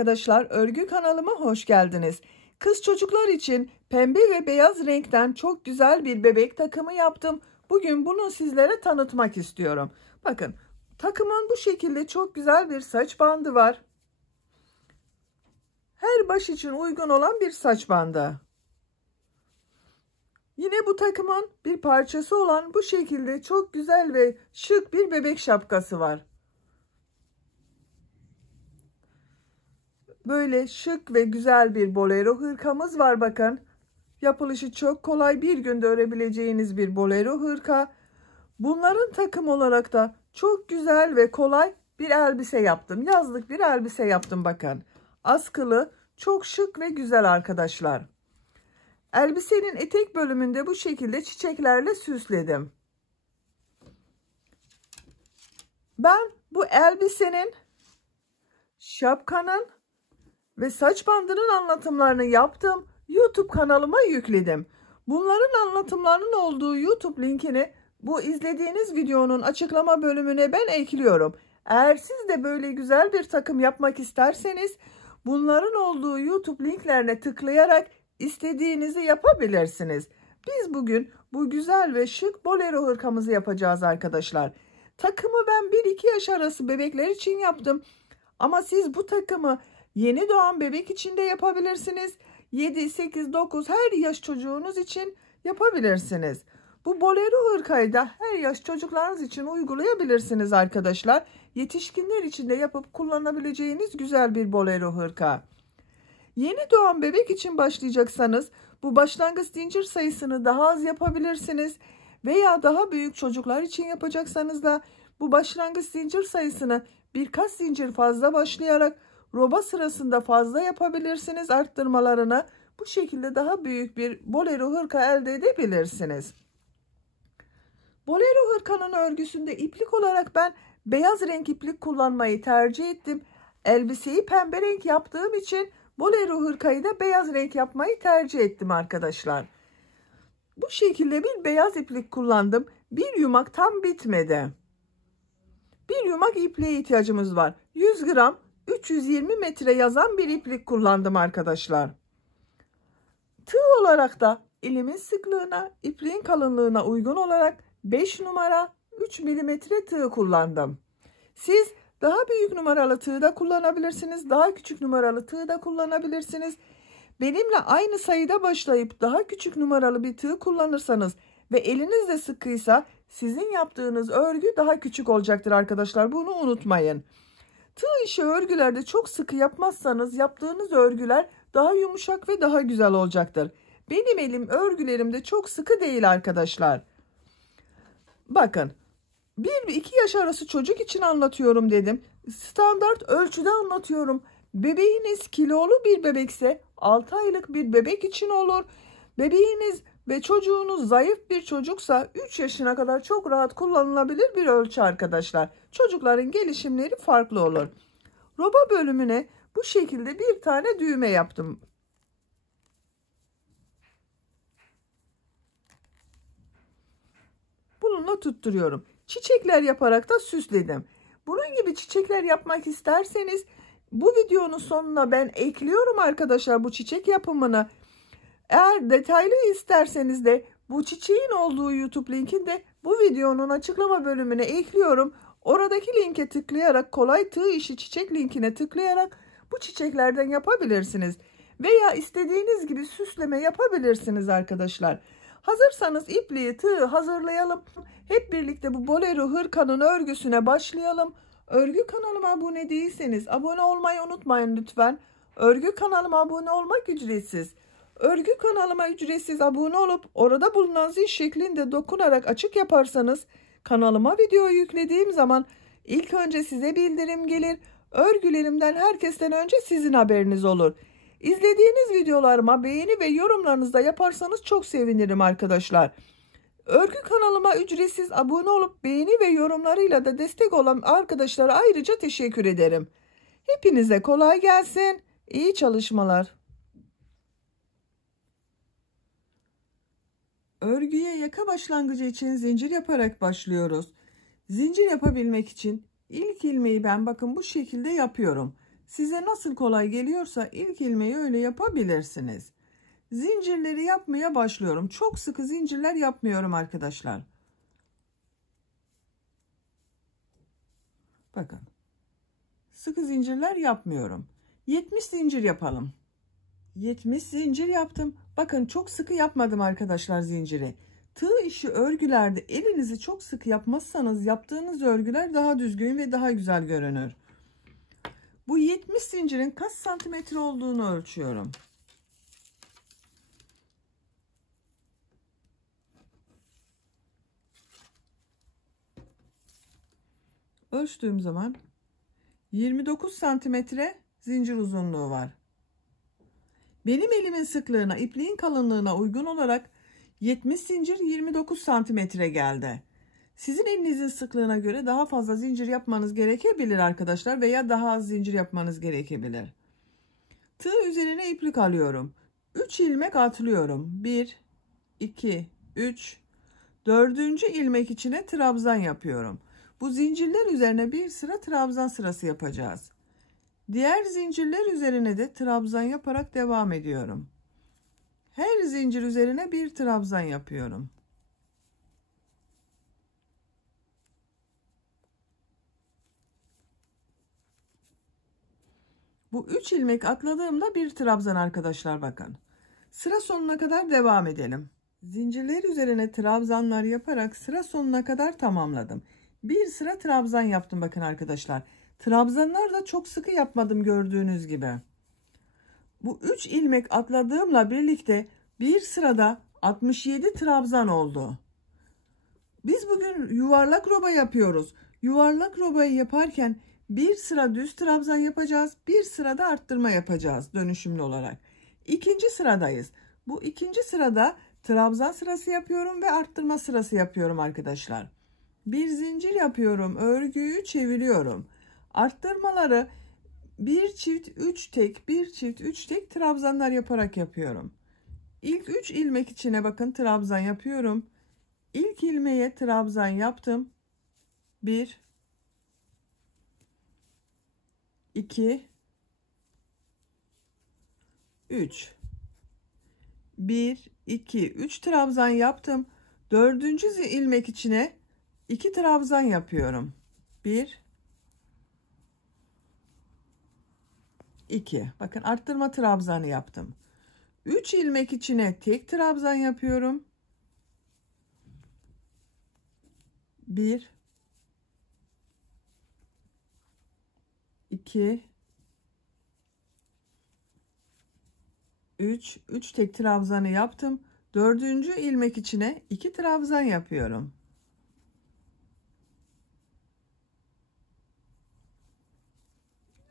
arkadaşlar, örgü kanalıma hoş geldiniz. Kız çocuklar için pembe ve beyaz renkten çok güzel bir bebek takımı yaptım. Bugün bunu sizlere tanıtmak istiyorum. Bakın, takımın bu şekilde çok güzel bir saç bandı var. Her baş için uygun olan bir saç bandı. Yine bu takımın bir parçası olan bu şekilde çok güzel ve şık bir bebek şapkası var. Böyle şık ve güzel bir bolero hırkamız var bakın. Yapılışı çok kolay, bir günde örebileceğiniz bir bolero hırka. Bunların takım olarak da çok güzel ve kolay bir elbise yaptım. Yazlık bir elbise yaptım bakın. Askılı, çok şık ve güzel arkadaşlar. Elbisenin etek bölümünde bu şekilde çiçeklerle süsledim. Ben bu elbisenin, şapkanın ve saç bandının anlatımlarını yaptım. YouTube kanalıma yükledim. Bunların anlatımlarının olduğu YouTube linkini bu izlediğiniz videonun açıklama bölümüne ben ekliyorum. Eğer siz de böyle güzel bir takım yapmak isterseniz bunların olduğu YouTube linklerine tıklayarak istediğinizi yapabilirsiniz. Biz bugün bu güzel ve şık bolero hırkamızı yapacağız arkadaşlar. Takımı ben 1-2 yaş arası bebekler için yaptım. Ama siz bu takımı yeni doğan bebek için de yapabilirsiniz. 7, 8, 9 her yaş çocuğunuz için yapabilirsiniz. Bu bolero hırkayı da her yaş çocuklarınız için uygulayabilirsiniz arkadaşlar. Yetişkinler için de yapıp kullanabileceğiniz güzel bir bolero hırka. Yeni doğan bebek için başlayacaksanız bu başlangıç zincir sayısını daha az yapabilirsiniz. Veya daha büyük çocuklar için yapacaksanız da bu başlangıç zincir sayısını birkaç zincir fazla başlayarak roba sırasında fazla yapabilirsiniz arttırmalarını. Bu şekilde daha büyük bir bolero hırka elde edebilirsiniz. Bolero hırkanın örgüsünde iplik olarak ben beyaz renk iplik kullanmayı tercih ettim. Elbiseyi pembe renk yaptığım için bolero hırkayı da beyaz renk yapmayı tercih ettim arkadaşlar. Bu şekilde bir beyaz iplik kullandım. Bir yumak tam bitmedi. Bir yumak ipliğe ihtiyacımız var. 100 gram 320 metre yazan bir iplik kullandım arkadaşlar. Tığ olarak da elimin sıklığına, ipliğin kalınlığına uygun olarak 5 numara 3 milimetre tığ kullandım. Siz daha büyük numaralı tığ da kullanabilirsiniz. Daha küçük numaralı tığ da kullanabilirsiniz. Benimle aynı sayıda başlayıp daha küçük numaralı bir tığ kullanırsanız ve eliniz de sıkıysa sizin yaptığınız örgü daha küçük olacaktır arkadaşlar. Bunu unutmayın. Tığ işi örgülerde çok sıkı yapmazsanız yaptığınız örgüler daha yumuşak ve daha güzel olacaktır. Benim elim örgülerimde çok sıkı değil arkadaşlar. Bakın, 1-2 yaş arası çocuk için anlatıyorum dedim. Standart ölçüde anlatıyorum. Bebeğiniz kilolu bir bebekse 6 aylık bir bebek için olur. Bebeğiniz ve çocuğunuz zayıf bir çocuksa 3 yaşına kadar çok rahat kullanılabilir bir ölçü arkadaşlar. Çocukların gelişimleri farklı olur. Roba bölümüne bu şekilde bir tane düğme yaptım. Bununla tutturuyorum. Çiçekler yaparak da süsledim. Bunun gibi çiçekler yapmak isterseniz bu videonun sonuna ben ekliyorum arkadaşlar bu çiçek yapımını. Eğer detaylı isterseniz de bu çiçeğin olduğu YouTube linkini de bu videonun açıklama bölümüne ekliyorum. Oradaki linke tıklayarak kolay tığ işi çiçek linkine tıklayarak bu çiçeklerden yapabilirsiniz. Veya istediğiniz gibi süsleme yapabilirsiniz arkadaşlar. Hazırsanız ipliği, tığı hazırlayalım. Hep birlikte bu bolero hırkanın örgüsüne başlayalım. Örgü kanalıma abone değilseniz abone olmayı unutmayın lütfen. Örgü kanalıma abone olmak ücretsiz. Örgü kanalıma ücretsiz abone olup orada bulunan zil şeklinde dokunarak açık yaparsanız kanalıma video yüklediğim zaman ilk önce size bildirim gelir. Örgülerimden herkesten önce sizin haberiniz olur. İzlediğiniz videolarıma beğeni ve yorumlarınızı da yaparsanız çok sevinirim arkadaşlar. Örgü kanalıma ücretsiz abone olup beğeni ve yorumlarıyla da destek olan arkadaşlara ayrıca teşekkür ederim. Hepinize kolay gelsin. İyi çalışmalar. Örgüye yaka başlangıcı için zincir yaparak başlıyoruz. Zincir yapabilmek için ilk ilmeği ben bakın bu şekilde yapıyorum. Size nasıl kolay geliyorsa ilk ilmeği öyle yapabilirsiniz. Zincirleri yapmaya başlıyorum. Çok sıkı zincirler yapmıyorum arkadaşlar. Bakın. Sıkı zincirler yapmıyorum. 70 zincir yapalım. 70 zincir yaptım. Bakın çok sıkı yapmadım arkadaşlar zinciri. Tığ işi örgülerde elinizi çok sıkı yapmazsanız yaptığınız örgüler daha düzgün ve daha güzel görünür. Bu 70 zincirin kaç santimetre olduğunu ölçüyorum. Ölçtüğüm zaman 29 santimetre zincir uzunluğu var. Benim elimin sıklığına, ipliğin kalınlığına uygun olarak 70 zincir 29 santimetre geldi. Sizin elinizin sıklığına göre daha fazla zincir yapmanız gerekebilir arkadaşlar veya daha az zincir yapmanız gerekebilir. Tığ üzerine iplik alıyorum. 3 ilmek atlıyorum. 1, 2, 3, 4. ilmek içine trabzan yapıyorum. Bu zincirler üzerine bir sıra trabzan sırası yapacağız. Diğer zincirler üzerine de trabzan yaparak devam ediyorum. Her zincir üzerine bir trabzan yapıyorum. Bu 3 ilmek atladığımda bir trabzan arkadaşlar bakın. Sıra sonuna kadar devam edelim. Zincirler üzerine trabzanlar yaparak sıra sonuna kadar tamamladım. Bir sıra trabzan yaptım bakın arkadaşlar. Trabzanlar da çok sıkı yapmadım gördüğünüz gibi. Bu 3 ilmek atladığımla birlikte bir sırada 67 trabzan oldu. Biz bugün yuvarlak roba yapıyoruz. Yuvarlak robayı yaparken bir sıra düz trabzan yapacağız. Bir sırada arttırma yapacağız dönüşümlü olarak. İkinci sıradayız. Bu ikinci sırada trabzan sırası yapıyorum ve arttırma sırası yapıyorum arkadaşlar. Bir zincir yapıyorum. Örgüyü çeviriyorum. Arttırmaları bir çift 3 tek, bir çift 3 tek trabzanlar yaparak yapıyorum. İlk 3 ilmek içine bakın trabzan yapıyorum. İlk ilmeğe trabzan yaptım. 1 2 3 1 2 3 trabzan yaptım. 4. ilmek içine 2 trabzan yapıyorum. 1 2 bakın arttırma trabzanı yaptım. 3 ilmek içine tek trabzan yapıyorum. 1 2 3 tek trabzanı yaptım. 4. ilmek içine 2 trabzan yapıyorum.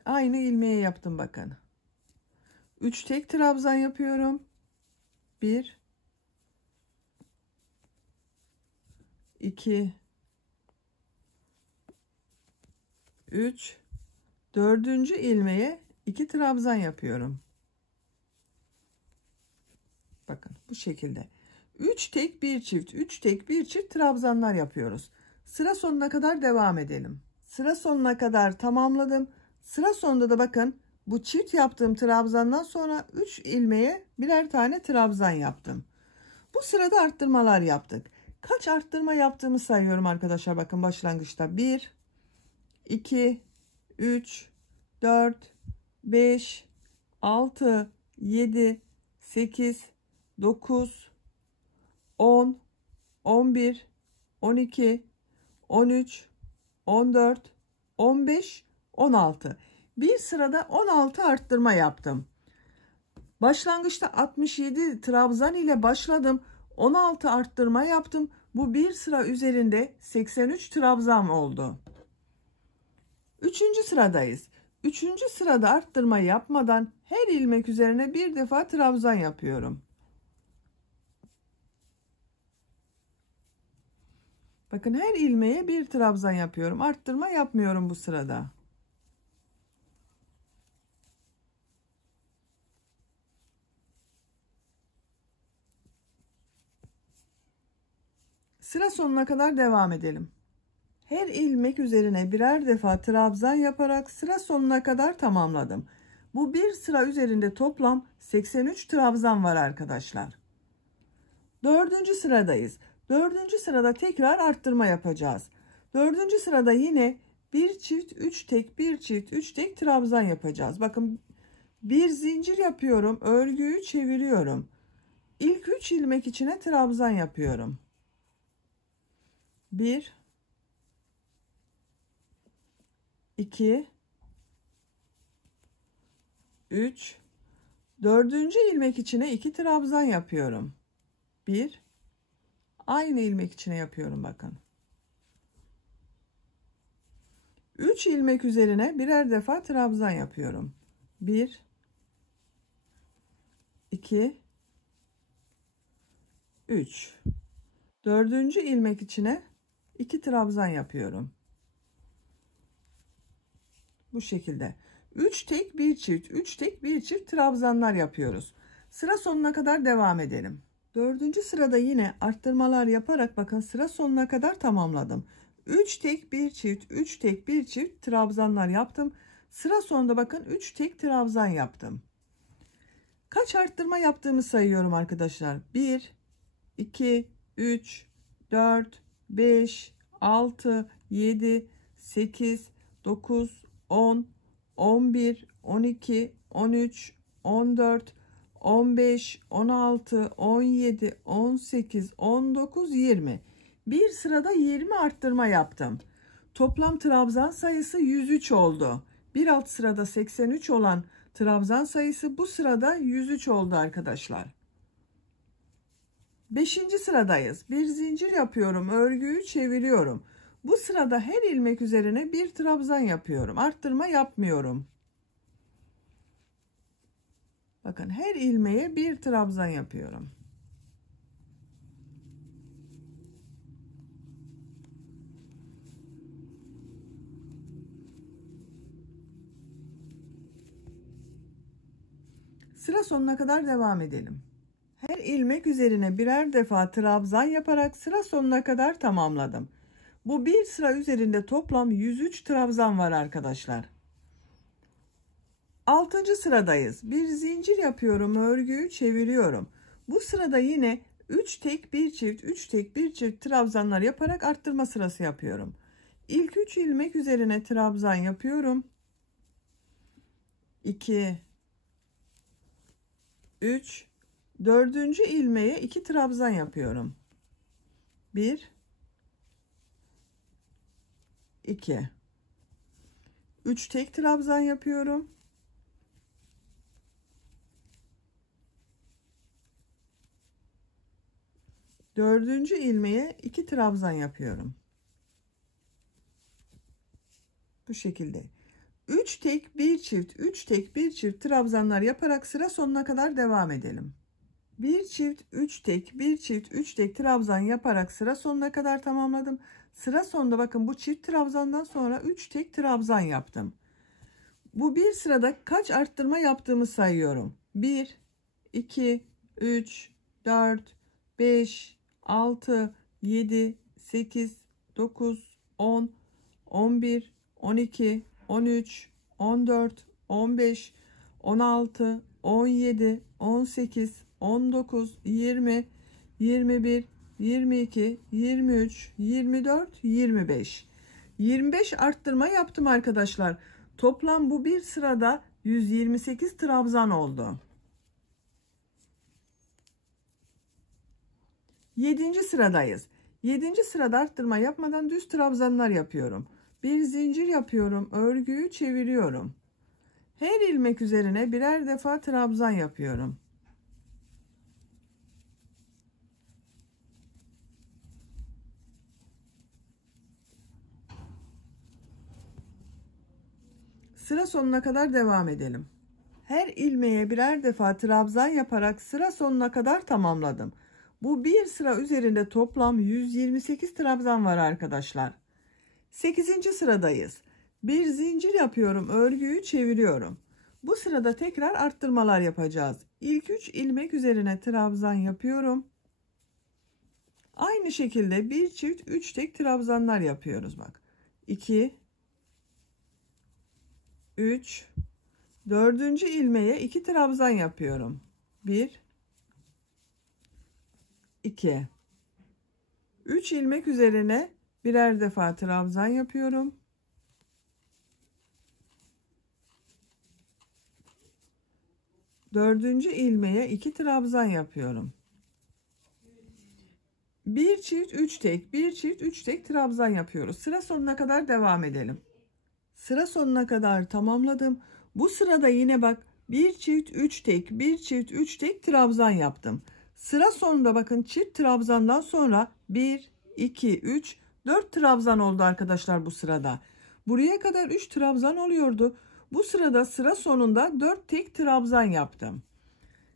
Aynı ilmeğe yaptım bakın. 3 tek trabzan yapıyorum. 1 2 3 4. ilmeğe 2 trabzan yapıyorum. Bakın bu şekilde. 3 tek bir çift, 3 tek bir çift trabzanlar yapıyoruz. Sıra sonuna kadar devam edelim. Sıra sonuna kadar tamamladım. Sıra sonunda da bakın bu çift yaptığım trabzandan sonra 3 ilmeğe birer tane trabzan yaptım. Bu sırada arttırmalar yaptık. Kaç arttırma yaptığımı sayıyorum arkadaşlar. Bakın başlangıçta 1 2 3 4 5 6 7 8 9 10 11 12 13 14 15 16 bir sırada 16 arttırma yaptım. Başlangıçta 67 trabzan ile başladım. 16 arttırma yaptım. Bu bir sıra üzerinde 83 trabzan oldu. Üçüncü sıradayız. Üçüncü sırada arttırma yapmadan her ilmek üzerine bir defa trabzan yapıyorum. Bakın her ilmeğe bir trabzan yapıyorum. Arttırma yapmıyorum bu sırada. Sıra sonuna kadar devam edelim. Her ilmek üzerine birer defa trabzan yaparak sıra sonuna kadar tamamladım. Bu bir sıra üzerinde toplam 83 trabzan var arkadaşlar. Dördüncü sıradayız. Dördüncü sırada tekrar arttırma yapacağız. Dördüncü sırada yine bir çift 3 tek, bir çift 3 tek trabzan yapacağız. Bakın bir zincir yapıyorum, örgüyü çeviriyorum. İlk 3 ilmek içine trabzan yapıyorum. 1 2 3 dördüncü ilmek içine 2 trabzan yapıyorum. 1 aynı ilmek içine yapıyorum bakın. 3 ilmek üzerine birer defa trabzan yapıyorum. 1 2 3 dördüncü ilmek içine 2 trabzan yapıyorum. Bu şekilde 3 tek bir çift 3 tek bir çift trabzanlar yapıyoruz. Sıra sonuna kadar devam edelim. Dördüncü sırada yine arttırmalar yaparak bakın sıra sonuna kadar tamamladım. 3 tek bir çift 3 tek bir çift trabzanlar yaptım. Sıra sonunda bakın 3 tek trabzan yaptım. Kaç arttırma yaptığımı sayıyorum arkadaşlar. 1 2 3 4 5 6 7 8 9 10 11 12 13 14 15 16 17 18 19 20. Bir sırada 20 arttırma yaptım. Toplam trabzan sayısı 103 oldu. Bir alt sırada 83 olan trabzan sayısı bu sırada 103 oldu arkadaşlar. 5. sıradayız. Bir zincir yapıyorum, örgüyü çeviriyorum. Bu sırada her ilmek üzerine bir trabzan yapıyorum. Arttırma yapmıyorum. Bakın her ilmeğe bir trabzan yapıyorum. Sıra sonuna kadar devam edelim. Her ilmek üzerine birer defa trabzan yaparak sıra sonuna kadar tamamladım. Bu bir sıra üzerinde toplam 103 trabzan var arkadaşlar. 6. sıradayız. Bir zincir yapıyorum, örgüyü çeviriyorum. Bu sırada yine 3 tek bir çift 3 tek bir çift trabzanlar yaparak arttırma sırası yapıyorum. İlk 3 ilmek üzerine trabzan yapıyorum. 2 3 dördüncü ilmeğe 2 trabzan yapıyorum. 1 2 3 tek trabzan yapıyorum. Dördüncü ilmeğe 2 trabzan yapıyorum. Bu şekilde 3 tek bir çift 3 tek bir çift trabzanlar yaparak sıra sonuna kadar devam edelim. Bir çift 3 tek bir çift 3 tek trabzan yaparak sıra sonuna kadar tamamladım. Sıra sonunda bakın bu çift trabzandan sonra 3 tek trabzan yaptım. Bu bir sırada kaç arttırma yaptığımı sayıyorum. 1 2 3 4 5 6 7 8 9 10 11 12 13 14 15 16 17 18 19 20 21 22 23 24 25 25 arttırma yaptım arkadaşlar. Toplam bu bir sırada 128 trabzan oldu. 7. sıradayız. 7. sırada arttırma yapmadan düz trabzanlar yapıyorum. Bir zincir yapıyorum, örgüyü çeviriyorum. Her ilmek üzerine birer defa trabzan yapıyorum. Sıra sonuna kadar devam edelim. Her ilmeğe birer defa trabzan yaparak sıra sonuna kadar tamamladım. Bu bir sıra üzerinde toplam 128 trabzan var arkadaşlar. 8. sıradayız. Bir zincir yapıyorum, örgüyü çeviriyorum. Bu sırada tekrar arttırmalar yapacağız. İlk 3 ilmek üzerine trabzan yapıyorum. Aynı şekilde bir çift 3 tek trabzanlar yapıyoruz bak. 2 3 dördüncü ilmeğe 2 trabzan yapıyorum. 1 2 3 ilmek üzerine birer defa trabzan yapıyorum. Dördüncü ilmeğe 2 trabzan yapıyorum. Bir çift 3 tek, bir çift 3 tek trabzan yapıyoruz. Sıra sonuna kadar devam edelim. Sıra sonuna kadar tamamladım. Bu sırada yine bak bir çift 3 tek, bir çift 3 tek trabzan yaptım. Sıra sonunda bakın çift trabzandan sonra 1 2 3 4 trabzan oldu arkadaşlar bu sırada. Buraya kadar 3 trabzan oluyordu. Bu sırada sıra sonunda 4 tek trabzan yaptım.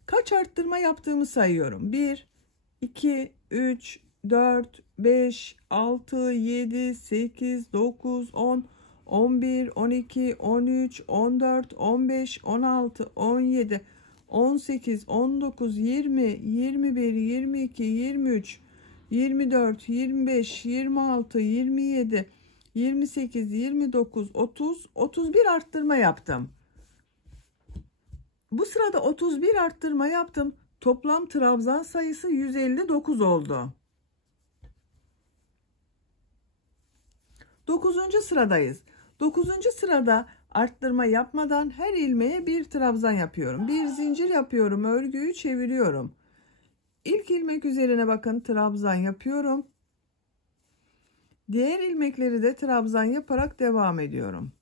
Kaç arttırma yaptığımı sayıyorum. 1 2 3 4 5 6 7 8 9 10 11 12 13 14 15 16 17 18 19 20 21 22 23 24 25 26 27 28 29 30 31 arttırma yaptım. Bu sırada 31 arttırma yaptım. Toplam trabzan sayısı 159 oldu. 9. sıradayız. 9. sırada arttırma yapmadan her ilmeğe bir trabzan yapıyorum. Bir zincir yapıyorum. Örgüyü çeviriyorum. İlk ilmek üzerine bakın trabzan yapıyorum. Diğer ilmekleri de trabzan yaparak devam ediyorum.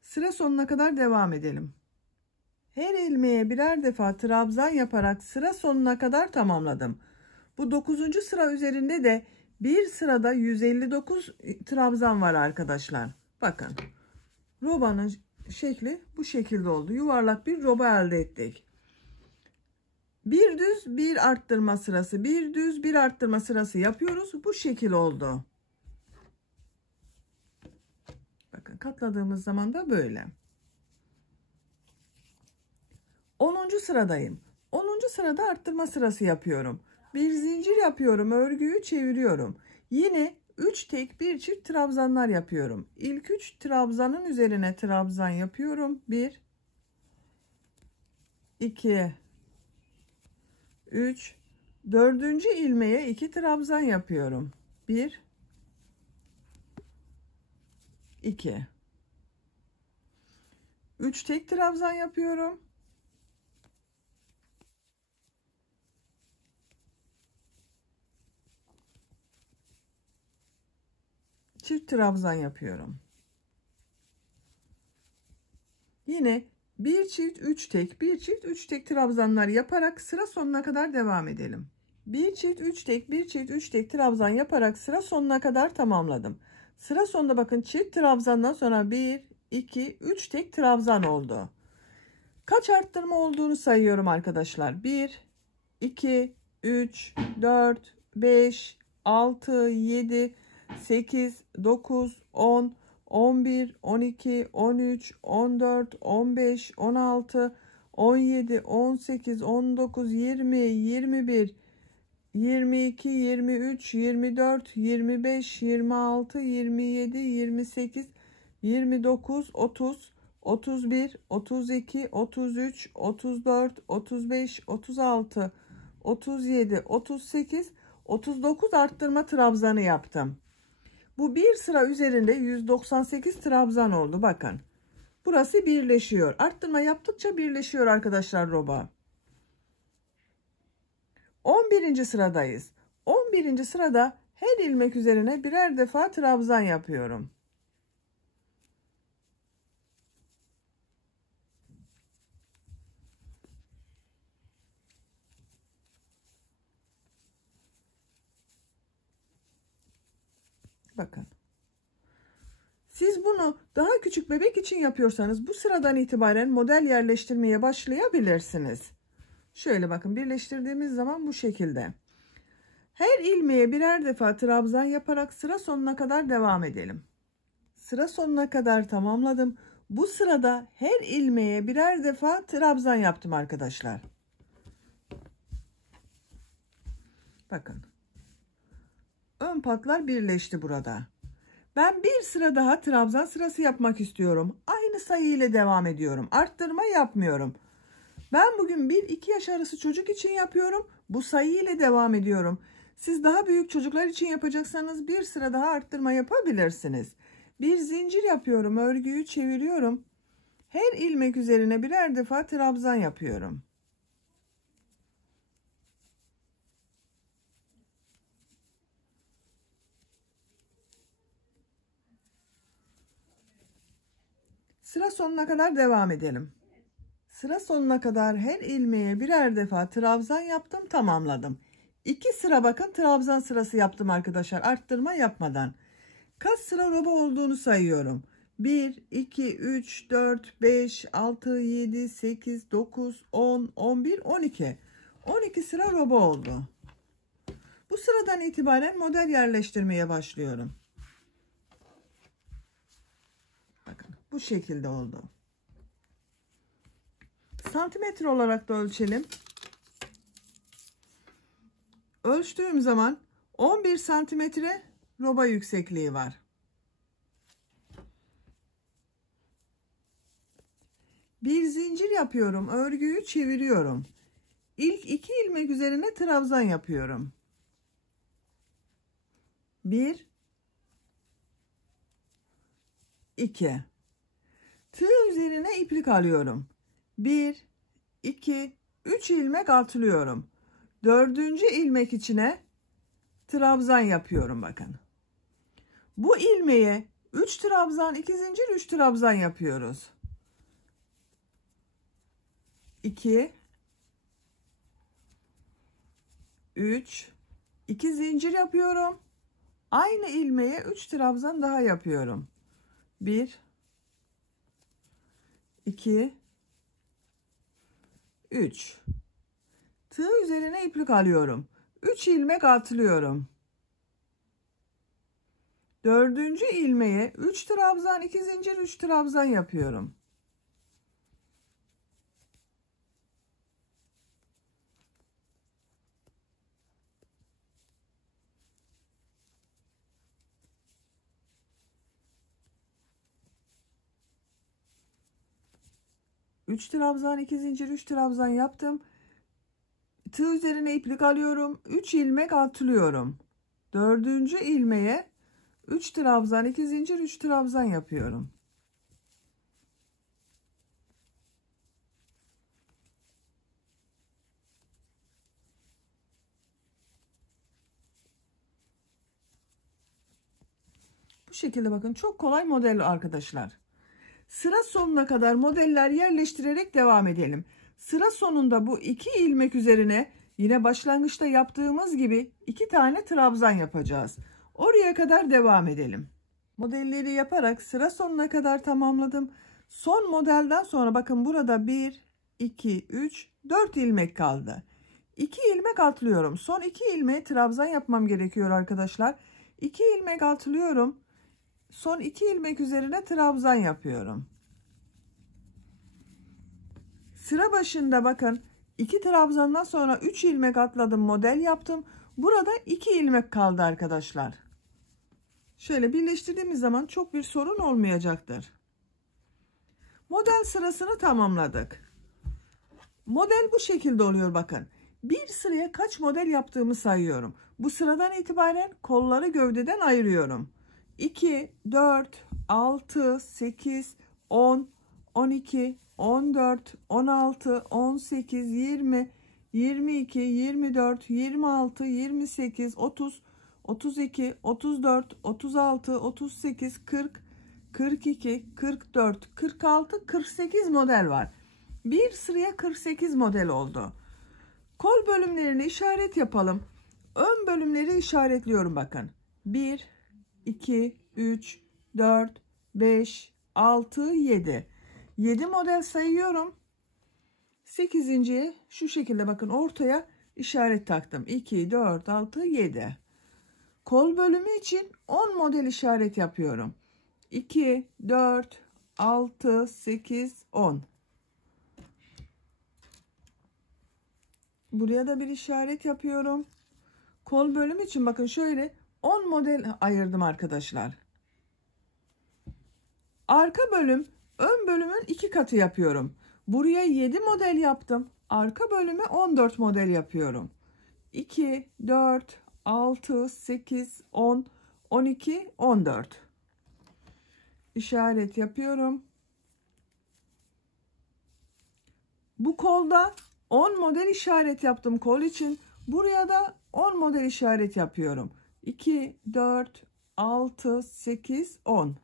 Sıra sonuna kadar devam edelim. Her ilmeğe birer defa trabzan yaparak sıra sonuna kadar tamamladım. Bu 9. sıra üzerinde de bir sırada 159 trabzan var arkadaşlar. Bakın. Robanın şekli bu şekilde oldu. Yuvarlak bir roba elde ettik. Bir düz bir arttırma sırası, bir düz bir arttırma sırası yapıyoruz. Bu şekil oldu. Bakın katladığımız zaman da böyle. 10. sıradayım. 10. sırada arttırma sırası yapıyorum. Bir zincir yapıyorum, örgüyü çeviriyorum. Yine 3 tek bir çift trabzanlar yapıyorum. İlk 3 trabzanın üzerine trabzan yapıyorum. 1 2 3 4. ilmeğe 2 trabzan yapıyorum. 1 2 3 tek trabzan yapıyorum. Çift trabzan yapıyorum. Yine bir çift 3 tek, bir çift 3 tek trabzanlar yaparak sıra sonuna kadar devam edelim. Bir çift 3 tek, bir çift 3 tek trabzan yaparak sıra sonuna kadar tamamladım. Sıra sonunda bakın çift trabzandan sonra 1 2 3 tek trabzan oldu. Kaç arttırma olduğunu sayıyorum arkadaşlar. 1 2 3 4 5 6 7 8 9 10 11 12 13 14 15 16 17 18 19 20 21 22 23 24 25 26 27 28 29 30 31 32 33 34 35 36 37 38 39 arttırma trabzanı yaptım. Bu bir sıra üzerinde 198 trabzan oldu. Bakın. Burası birleşiyor. Arttırma yaptıkça birleşiyor arkadaşlar roba. 11. sıradayız. 11. sırada her ilmek üzerine birer defa trabzan yapıyorum. Bakın. Siz bunu daha küçük bebek için yapıyorsanız bu sıradan itibaren model yerleştirmeye başlayabilirsiniz. Şöyle bakın birleştirdiğimiz zaman bu şekilde. Her ilmeğe birer defa trabzan yaparak sıra sonuna kadar devam edelim. Sıra sonuna kadar tamamladım. Bu sırada her ilmeğe birer defa trabzan yaptım arkadaşlar. Bakın. Ön patlar birleşti burada. Ben bir sıra daha trabzan sırası yapmak istiyorum. Aynı sayı ile devam ediyorum. Arttırma yapmıyorum. Ben bugün 1-2 yaş arası çocuk için yapıyorum. Bu sayı ile devam ediyorum. Siz daha büyük çocuklar için yapacaksanız bir sıra daha arttırma yapabilirsiniz. Bir zincir yapıyorum. Örgüyü çeviriyorum. Her ilmek üzerine birer defa trabzan yapıyorum. Sıra sonuna kadar devam edelim. Sıra sonuna kadar her ilmeğe birer defa trabzan yaptım, tamamladım. 2 sıra bakın trabzan sırası yaptım arkadaşlar, arttırma yapmadan. Kaç sıra roba olduğunu sayıyorum. 1, 2, 3, 4, 5, 6, 7, 8, 9, 10, 11, 12. 12 sıra roba oldu. Bu sıradan itibaren model yerleştirmeye başlıyorum. Bakın bu şekilde oldu. Santimetre olarak da ölçelim. Ölçtüğüm zaman 11 santimetre roba yüksekliği var. Bir zincir yapıyorum. Örgüyü çeviriyorum. İlk 2 ilmek üzerine trabzan yapıyorum. 1, 2. Tığ üzerine iplik alıyorum. 1, 2, 3 ilmek atlıyorum. 4. ilmek içine trabzan yapıyorum bakın. Bu ilmeğe 3 trabzan, 2 zincir, 3 trabzan yapıyoruz. 2, 3, 2 zincir yapıyorum. Aynı ilmeğe 3 trabzan daha yapıyorum. 1, 2, 3. Tığ üzerine iplik alıyorum. 3 ilmek atlıyorum. 4. ilmeğe 3 trabzan, 2 zincir, 3 trabzan yapıyorum. Üç trabzan, 2 zincir, 3 trabzan yaptım. Tığ üzerine iplik alıyorum. 3 ilmek atlıyorum. 4. ilmeğe 3 trabzan, 2 zincir, 3 trabzan yapıyorum. Bu şekilde bakın, çok kolay model arkadaşlar. Sıra sonuna kadar modeller yerleştirerek devam edelim. Sıra sonunda bu 2 ilmek üzerine yine başlangıçta yaptığımız gibi 2 tane trabzan yapacağız. Oraya kadar devam edelim. Modelleri yaparak sıra sonuna kadar tamamladım. Son modelden sonra bakın burada 1, 2, 3, 4 ilmek kaldı. 2 ilmek atlıyorum. Son 2 ilmeğe trabzan yapmam gerekiyor arkadaşlar. 2 ilmek atlıyorum. Son 2 ilmek üzerine trabzan yapıyorum. Sıra başında bakın 2 trabzandan sonra 3 ilmek atladım, model yaptım. Burada 2 ilmek kaldı arkadaşlar. Şöyle birleştirdiğimiz zaman çok bir sorun olmayacaktır. Model sırasını tamamladık. Model bu şekilde oluyor bakın. Bir sıraya kaç model yaptığımı sayıyorum. Bu sıradan itibaren kolları gövdeden ayırıyorum. 2, 4, 6, 8, 10, 12, 14, 16, 18, 20, 22, 24, 26, 28, 30, 32, 34, 36, 38, 40, 42, 44, 46, 48 model var. Bir sıraya 48 model oldu. Kol bölümlerini işaret yapalım. Ön bölümleri işaretliyorum bakın. 1, 2, 3, 4, 5, 6, 7. 7 model sayıyorum. 8.'ye şu şekilde bakın ortaya işaret taktım. 2, 4, 6, 7. Kol bölümü için 10 model işaret yapıyorum. 2, 4, 6, 8, 10. Buraya da bir işaret yapıyorum. Kol bölüm için bakın şöyle 10 model ayırdım arkadaşlar. Arka bölüm ön bölümün 2 katı yapıyorum. Buraya 7 model yaptım. Arka bölüme 14 model yapıyorum. 2, 4, 6, 8, 10, 12, 14. İşaret yapıyorum. Bu kolda 10 model işaret yaptım kol için. Buraya da 10 model işaret yapıyorum. 2, 4, 6, 8, 10.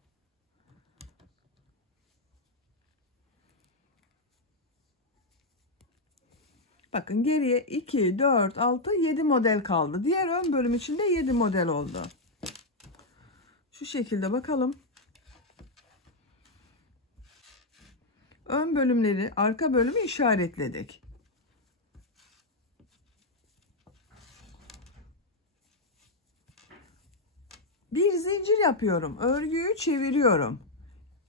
Bakın geriye 2, 4, 6, 7 model kaldı. Diğer ön bölüm için de 7 model oldu. Şu şekilde bakalım. Ön bölümleri, arka bölümü işaretledik. Bir zincir yapıyorum. Örgüyü çeviriyorum.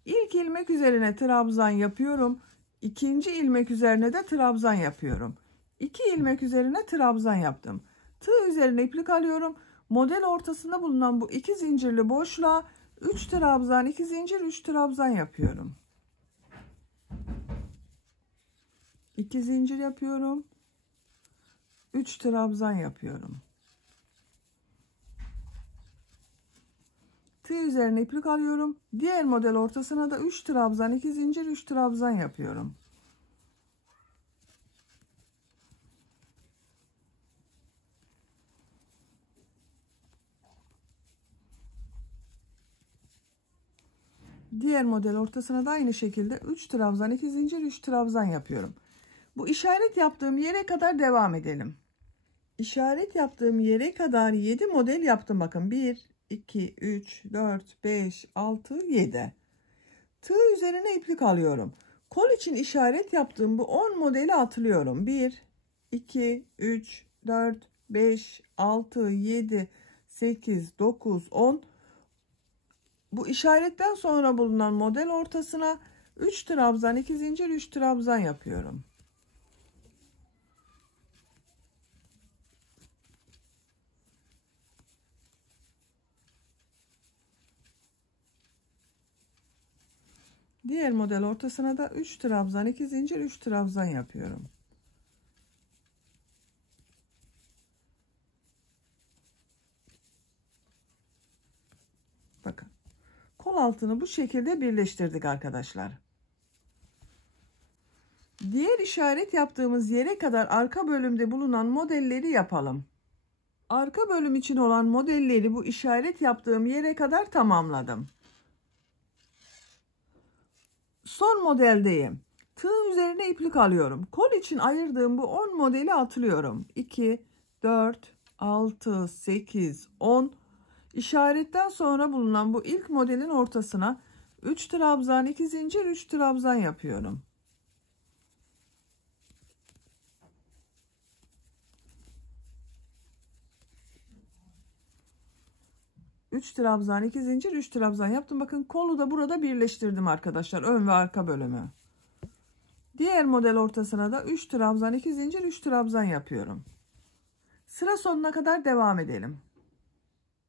İlk ilmek üzerine trabzan yapıyorum. İkinci ilmek üzerine de trabzan yapıyorum. 2 ilmek üzerine trabzan yaptım. Tığ üzerine iplik alıyorum. Model ortasında bulunan bu 2 zincirli boşluğa 3 trabzan, 2 zincir, 3 trabzan yapıyorum. 2 zincir yapıyorum. 3 trabzan yapıyorum. Tığ üzerine iplik alıyorum. Diğer model ortasına da 3 trabzan, 2 zincir, 3 trabzan yapıyorum. Diğer model ortasına da aynı şekilde 3 trabzan, 2 zincir, 3 trabzan yapıyorum. Bu işaret yaptığım yere kadar devam edelim. İşaret yaptığım yere kadar 7 model yaptım. Bakın 1, 2, 3, 4, 5, 6, 7. Tığ üzerine iplik alıyorum. Kol için işaret yaptığım bu 10 modeli atlıyorum. 1, 2, 3, 4, 5, 6, 7, 8, 9, 10. Bu işaretten sonra bulunan model ortasına 3 trabzan, 2 zincir, 3 trabzan yapıyorum. Diğer model ortasına da 3 trabzan, 2 zincir, 3 trabzan yapıyorum. Bakın. Kol altını bu şekilde birleştirdik arkadaşlar. Diğer işaret yaptığımız yere kadar arka bölümde bulunan modelleri yapalım. Arka bölüm için olan modelleri bu işaret yaptığım yere kadar tamamladım. Son modeldeyim. Tığ üzerine iplik alıyorum. Kol için ayırdığım bu 10 modeli atlıyorum. 2, 4, 6, 8, 10. İşaretten sonra bulunan bu ilk modelin ortasına 3 trabzan, 2 zincir, 3 trabzan yapıyorum. Üç trabzan, 2 zincir, 3 trabzan yaptım. Bakın kolu da burada birleştirdim arkadaşlar. Ön ve arka bölümü. Diğer model ortasına da 3 trabzan, 2 zincir, 3 trabzan yapıyorum. Sıra sonuna kadar devam edelim.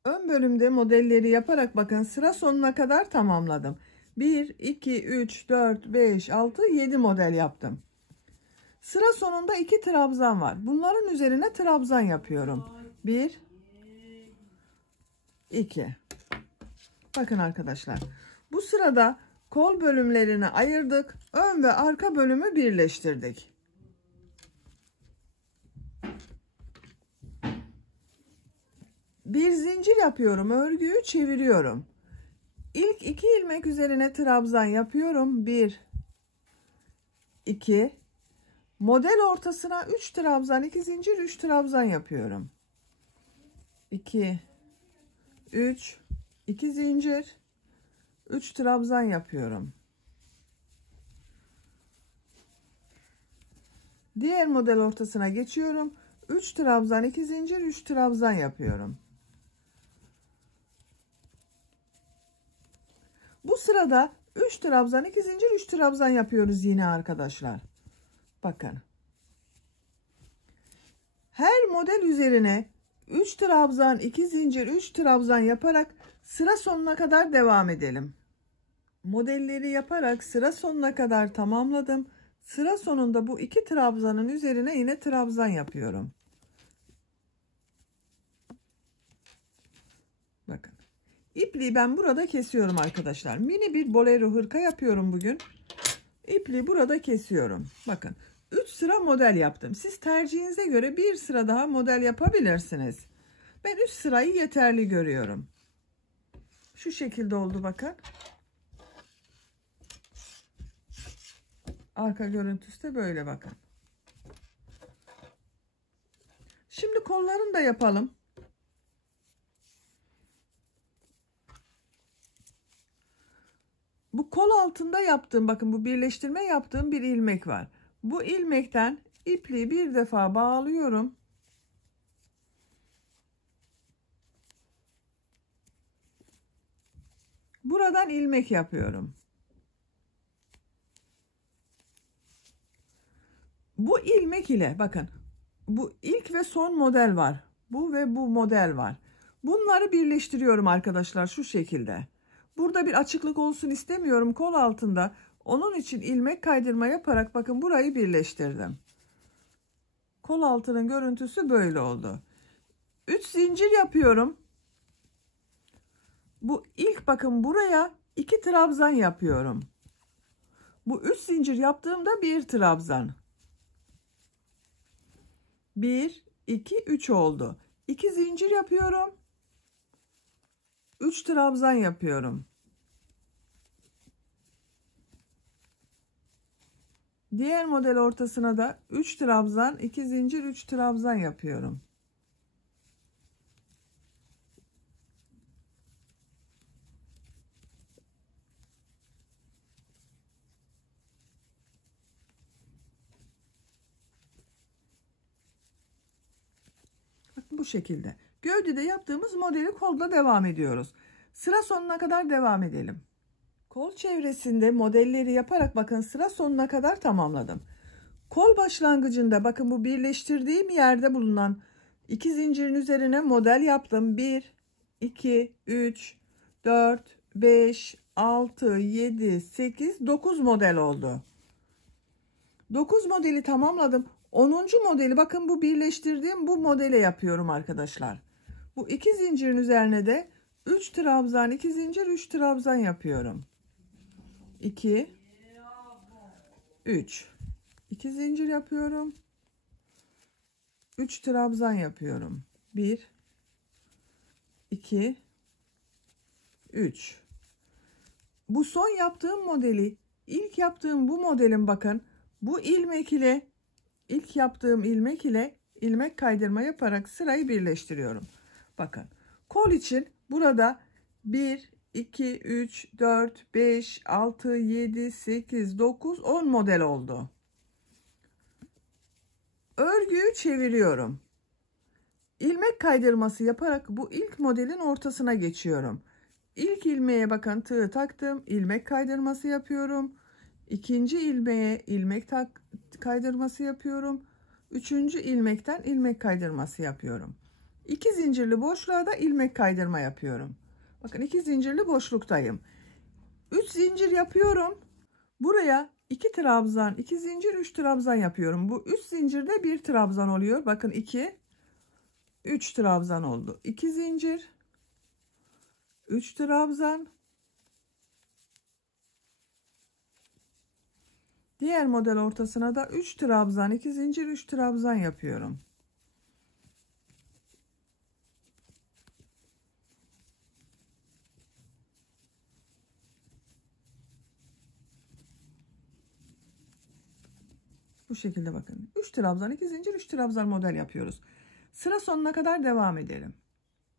Ön bölümde modelleri yaparak bakın sıra sonuna kadar tamamladım. 1, 2, 3, 4, 5, 6, 7 model yaptım. Sıra sonunda 2 trabzan var. Bunların üzerine trabzan yapıyorum. 1, 2. Bakın arkadaşlar. Bu sırada kol bölümlerini ayırdık. Ön ve arka bölümü birleştirdik. Bir zincir yapıyorum. Örgüyü çeviriyorum. İlk 2 ilmek üzerine trabzan yapıyorum. 1, 2. Model ortasına 3 trabzan, 2 zincir, 3 trabzan yapıyorum. 2, 3, 2 zincir, 3 trabzan yapıyorum. Diğer model ortasına geçiyorum. 3 trabzan, 2 zincir, 3 trabzan yapıyorum. Bu sırada 3 trabzan, 2 zincir, 3 trabzan yapıyoruz yine arkadaşlar. Bakın. Her model üzerine 3 trabzan, 2 zincir, 3 trabzan yaparak sıra sonuna kadar devam edelim. Modelleri yaparak sıra sonuna kadar tamamladım. Sıra sonunda bu 2 trabzanın üzerine yine trabzan yapıyorum. Bakın. İpliği ben burada kesiyorum arkadaşlar. Mini bir bolero hırka yapıyorum bugün. İpliği burada kesiyorum. Bakın. 3 sıra model yaptım. Siz tercihinize göre bir sıra daha model yapabilirsiniz. Ben 3 sırayı yeterli görüyorum. Şu şekilde oldu bakın. Arka görüntüsü de böyle bakın. Şimdi kollarını da yapalım. Bu kol altında yaptığım, bakın bu birleştirme yaptığım bir ilmek var. Bu ilmekten ipliği bir defa bağlıyorum. Buradan ilmek yapıyorum. Bu ilmek ile bakın, bu ilk ve son model var. Bu ve bu model var. Bunları birleştiriyorum arkadaşlar şu şekilde. Burada bir açıklık olsun istemiyorum kol altında. Onun için ilmek kaydırma yaparak bakın burayı birleştirdim. Kol altının görüntüsü böyle oldu. 3 zincir yapıyorum. Bu ilk bakın buraya 2 trabzan yapıyorum. Bu 3 zincir yaptığımda 1 trabzan. 1, 2, 3 oldu. 2 zincir yapıyorum. 3 trabzan yapıyorum. Diğer model ortasına da 3 trabzan, 2 zincir, 3 trabzan yapıyorum. Bakın bu şekilde. Gövdede yaptığımız modeli kolda devam ediyoruz. Sıra sonuna kadar devam edelim. Kol çevresinde modelleri yaparak bakın sıra sonuna kadar tamamladım. Kol başlangıcında bakın bu birleştirdiğim yerde bulunan 2 zincirin üzerine model yaptım. 1, 2, 3, 4, 5, 6, 7, 8, 9 model oldu. 9 modeli tamamladım. 10. modeli bakın bu birleştirdiğim bu modele yapıyorum arkadaşlar. Bu 2 zincirin üzerine de 3 trabzan, 2 zincir, 3 trabzan yapıyorum. 2, 3. 2 zincir yapıyorum. 3 trabzan yapıyorum. 1, 2, 3. Bu son yaptığım modeli, ilk yaptığım bu modelin bakın bu ilmek ile ilk yaptığım ilmek ile ilmek kaydırma yaparak sırayı birleştiriyorum. Bakın kol için burada 1, 2, 3, 4, 5, 6, 7, 8, 9, 10 model oldu. Örgüyü çeviriyorum. İlmek kaydırması yaparak bu ilk modelin ortasına geçiyorum. İlk ilmeğe bakın tığ taktım, ilmek kaydırması yapıyorum. İkinci ilmeğe ilmek kaydırması yapıyorum. Üçüncü ilmekten ilmek kaydırması yapıyorum. 2 zincirli boşluğa da ilmek kaydırma yapıyorum. Bakın 2 zincirli boşluktayım. 3 zincir yapıyorum. Buraya 2 trabzan, 2 zincir, 3 trabzan yapıyorum. Bu 3 zincirde 1 trabzan oluyor. Bakın 2, 3 trabzan oldu. 2 zincir, 3 trabzan. Diğer model ortasına da 3 trabzan, 2 zincir, 3 trabzan yapıyorum. Bu şekilde bakın. 3 trabzan, 2 zincir, 3 trabzan model yapıyoruz. Sıra sonuna kadar devam edelim.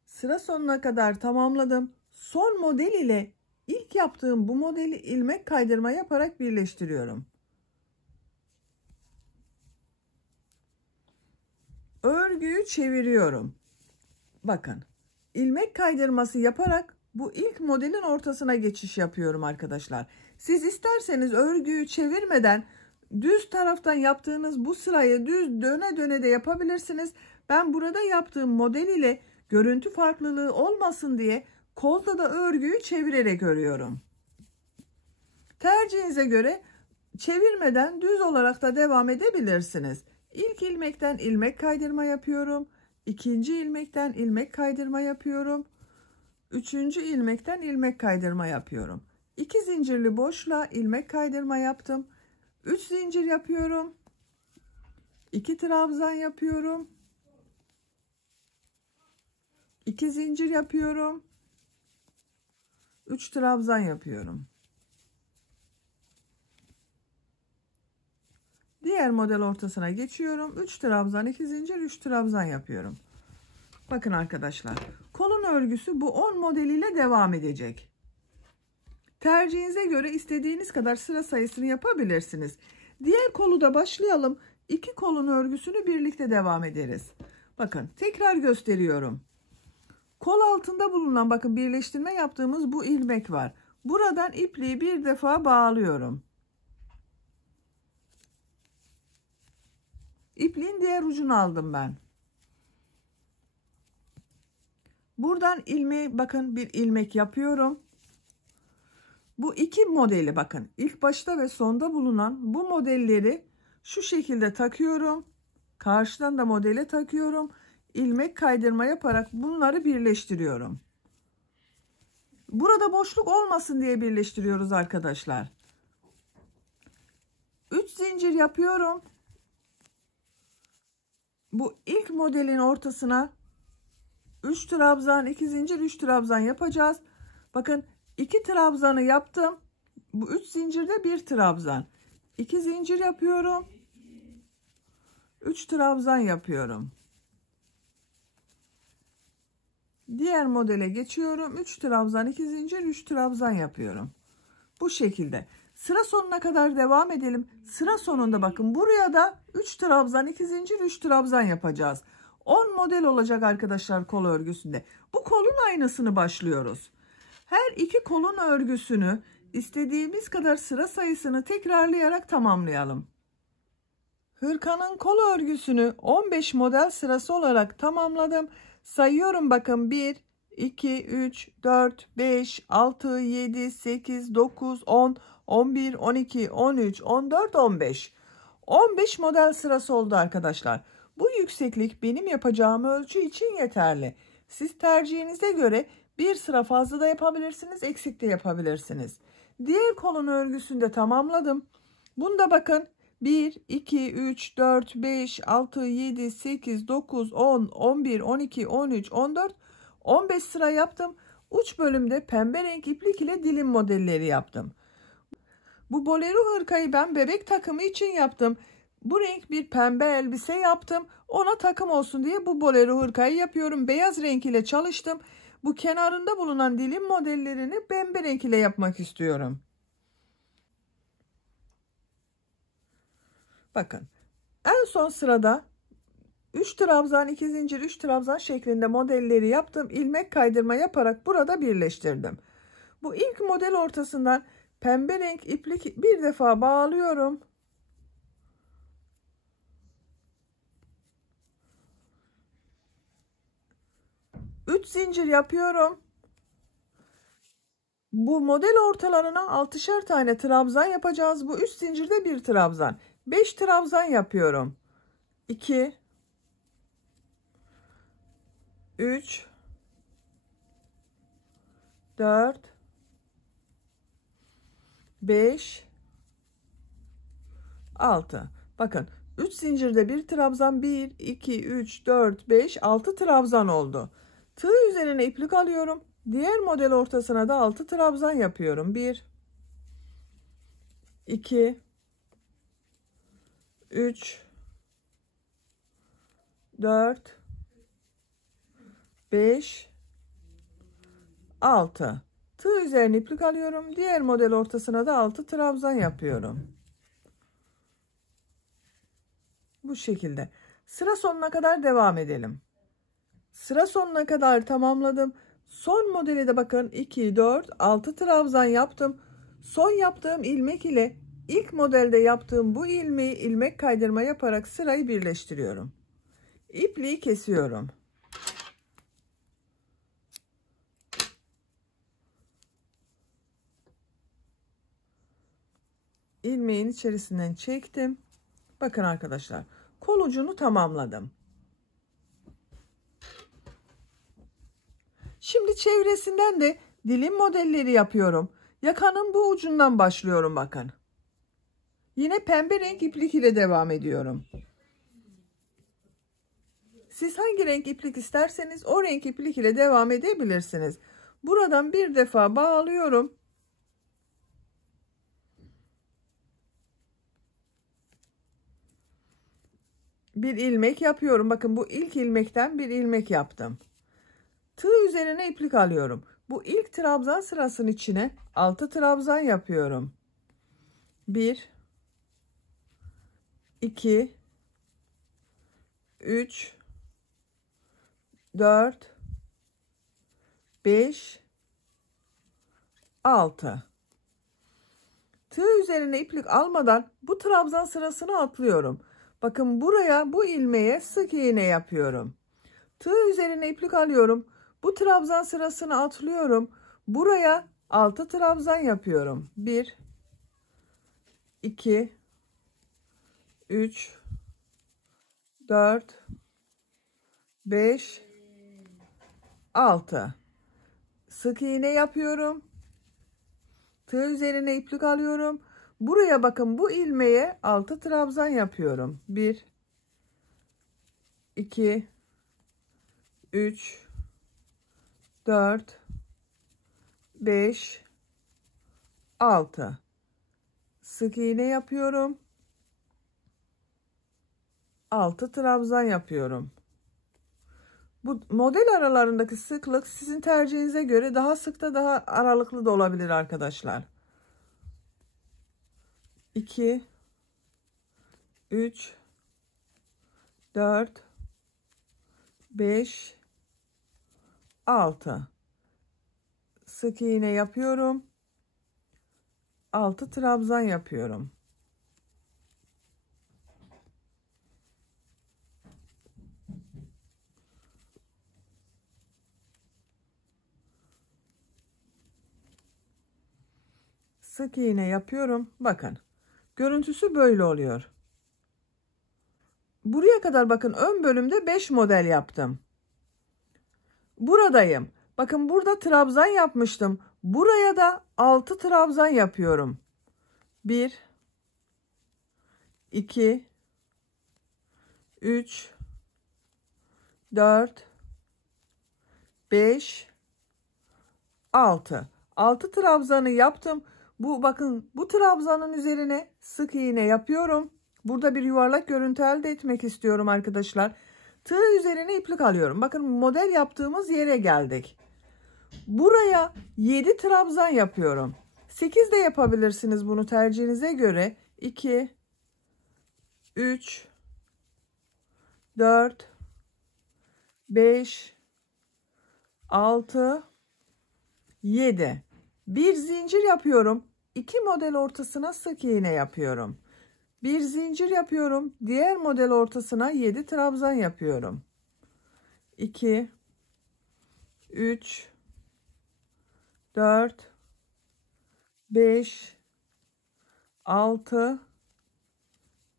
Sıra sonuna kadar tamamladım. Son model ile ilk yaptığım bu modeli ilmek kaydırma yaparak birleştiriyorum. Örgüyü çeviriyorum. Bakın ilmek kaydırması yaparak Bu ilk modelin ortasına geçiş yapıyorum arkadaşlar. Siz isterseniz örgüyü çevirmeden düz taraftan yaptığınız bu sırayı düz döne döne de yapabilirsiniz. Ben burada yaptığım model ile görüntü farklılığı olmasın diye kolda da örgüyü çevirerek örüyorum. Tercihinize göre çevirmeden düz olarak da devam edebilirsiniz. İlk ilmekten ilmek kaydırma yapıyorum. İkinci ilmekten ilmek kaydırma yapıyorum. Üçüncü ilmekten ilmek kaydırma yapıyorum. 2 zincirli boşluğa ilmek kaydırma yaptım. 3 zincir yapıyorum. 2 trabzan yapıyorum. 2 zincir yapıyorum. 3 trabzan yapıyorum. Diğer model ortasına geçiyorum. 3 trabzan, 2 zincir, 3 trabzan yapıyorum. Bakın arkadaşlar, kolun örgüsü bu 10 modeliyle devam edecek. Tercihinize göre istediğiniz kadar sıra sayısını yapabilirsiniz. Diğer kolu da başlayalım. 2 kolun örgüsünü birlikte devam ederiz. Bakın tekrar gösteriyorum. Kol altında bulunan bakın birleştirme yaptığımız bu ilmek var. Buradan ipliği bir defa bağlıyorum. İpliğin diğer ucunu aldım ben. Buradan ilmeği bakın bir ilmek yapıyorum. Bu iki modeli bakın ilk başta ve sonda bulunan bu modelleri şu şekilde takıyorum. Karşıdan da modele takıyorum. İlmek kaydırma yaparak bunları birleştiriyorum. Burada boşluk olmasın diye birleştiriyoruz arkadaşlar. 3 zincir yapıyorum. Bu ilk modelin ortasına 3 trabzan, 2 zincir, 3 trabzan yapacağız. Bakın 2 trabzanı yaptım. Bu 3 zincirde 1 trabzan. 2 zincir yapıyorum. 3 trabzan yapıyorum. Diğer modele geçiyorum. 3 trabzan, 2 zincir, 3 trabzan yapıyorum. Bu şekilde. Sıra sonuna kadar devam edelim. Sıra sonunda bakın buraya da 3 trabzan, 2 zincir, 3 trabzan yapacağız. 10 model olacak arkadaşlar kol örgüsünde. Bu kolun aynısını başlıyoruz. Her iki kolun örgüsünü istediğimiz kadar sıra sayısını tekrarlayarak tamamlayalım. Hırkanın kol örgüsünü 15 model sırası olarak tamamladım. Sayıyorum bakın 1, 2, 3, 4, 5, 6, 7, 8, 9, 10, 11, 12, 13, 14, 15. 15 model sırası oldu arkadaşlar. Bu yükseklik benim yapacağım ölçü için yeterli. Siz tercihinize göre bir sıra fazla da yapabilirsiniz, eksik de yapabilirsiniz. Diğer kolun örgüsünü de tamamladım. Bunda bakın 1, 2, 3, 4, 5, 6, 7, 8, 9, 10, 11, 12, 13, 14, 15 sıra yaptım. Uç bölümde pembe renk iplik ile dilim modelleri yaptım. Bu bolero hırkayı ben bebek takımı için yaptım. Bu renk bir pembe elbise yaptım. Ona takım olsun diye bu bolero hırkayı yapıyorum. Beyaz renk ile çalıştım. Bu kenarında bulunan dilim modellerini pembe renk ile yapmak istiyorum. Bakın en son sırada 3 trabzan, 2 zincir, 3 trabzan şeklinde modelleri yaptım. İlmek kaydırma yaparak burada birleştirdim. Bu ilk model ortasından pembe renk iplik bir defa bağlıyorum. Üç zincir yapıyorum. Bu model ortalarına 6'şer tane trabzan yapacağız. Bu 3 zincirde bir trabzan. 5 trabzan yapıyorum. 2 3 4 5 6. Bakın 3 zincirde bir trabzan 1 2 3 4 5 6 trabzan oldu. Tığ üzerine iplik alıyorum. Diğer model ortasına da 6 trabzan yapıyorum. 1 2 3 4 5 6. Tığ üzerine iplik alıyorum. Diğer model ortasına da 6 trabzan yapıyorum. Bu şekilde. Sıra sonuna kadar devam edelim. Sıra sonuna kadar tamamladım. Son modeli de bakın 2, 4, 6 trabzan yaptım. Son yaptığım ilmek ile ilk modelde yaptığım bu ilmeği ilmek kaydırma yaparak sırayı birleştiriyorum. İpliği kesiyorum. İlmeğin içerisinden çektim. Bakın arkadaşlar, kol ucunu tamamladım. Şimdi çevresinden de dilim modelleri yapıyorum. Yakanın bu ucundan başlıyorum bakın. Yine pembe renk iplik ile devam ediyorum. Siz hangi renk iplik isterseniz o renk iplik ile devam edebilirsiniz. Buradan bir defa bağlıyorum. Bir ilmek yapıyorum. Bakın bu ilk ilmekten bir ilmek yaptım. Tığ üzerine iplik alıyorum. Bu ilk trabzan sırasının içine 6 trabzan yapıyorum. 1 2 3 4 5 6. Tığ üzerine iplik almadan bu trabzan sırasını atlıyorum. Bakın buraya, bu ilmeğe sık iğne yapıyorum. Tığ üzerine iplik alıyorum. Bu trabzan sırasını atlıyorum. Buraya 6 trabzan yapıyorum. 1 2 3 4 5 6. Sık iğne yapıyorum. Tığ üzerine iplik alıyorum. Buraya bakın, bu ilmeğe 6 trabzan yapıyorum. 1 2 3 4 5 6. Sık iğne yapıyorum. 6 trabzan yapıyorum. Bu model aralarındaki sıklık sizin tercihinize göre daha sık da daha aralıklı da olabilir arkadaşlar. 2 3 4 5 6. Sık iğne yapıyorum. 6 trabzan yapıyorum. Sık iğne yapıyorum. Bakın. Görüntüsü böyle oluyor. Buraya kadar bakın, ön bölümde 5 model yaptım. Buradayım. Bakın burada trabzan yapmıştım. Buraya da 6 trabzan yapıyorum. 1 2 3 4 5 6. 6 trabzanı yaptım. Bu bakın, bu trabzanın üzerine sık iğne yapıyorum. Burada bir yuvarlak görüntü elde etmek istiyorum arkadaşlar. Tığ üzerine iplik alıyorum. Bakın, model yaptığımız yere geldik. Buraya 7 trabzan yapıyorum. 8 de yapabilirsiniz bunu tercihinize göre. 2 3 4 5 6 7. Bir zincir yapıyorum. 2 model ortasına sık iğne yapıyorum. Bir zincir yapıyorum. Diğer model ortasına 7 trabzan yapıyorum. 2 3 4 5 6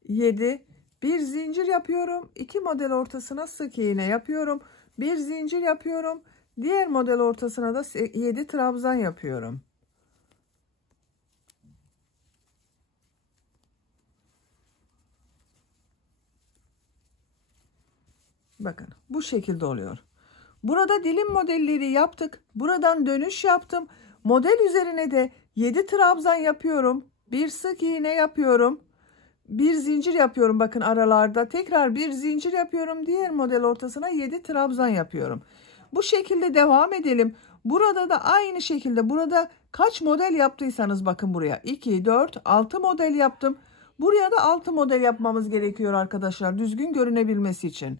7. Bir zincir yapıyorum. 2 model ortasına sık iğne yapıyorum. Bir zincir yapıyorum. Diğer model ortasına da 7 trabzan yapıyorum. Bakın, bu şekilde oluyor. Burada dilim modelleri yaptık. Buradan dönüş yaptım. Model üzerine de 7 trabzan yapıyorum. Bir sık iğne yapıyorum. Bir zincir yapıyorum bakın aralarda. Tekrar bir zincir yapıyorum. Diğer model ortasına 7 trabzan yapıyorum. Bu şekilde devam edelim. Burada da aynı şekilde, burada kaç model yaptıysanız bakın, buraya 2 4 6 model yaptım. Buraya da 6 model yapmamız gerekiyor arkadaşlar, düzgün görünebilmesi için.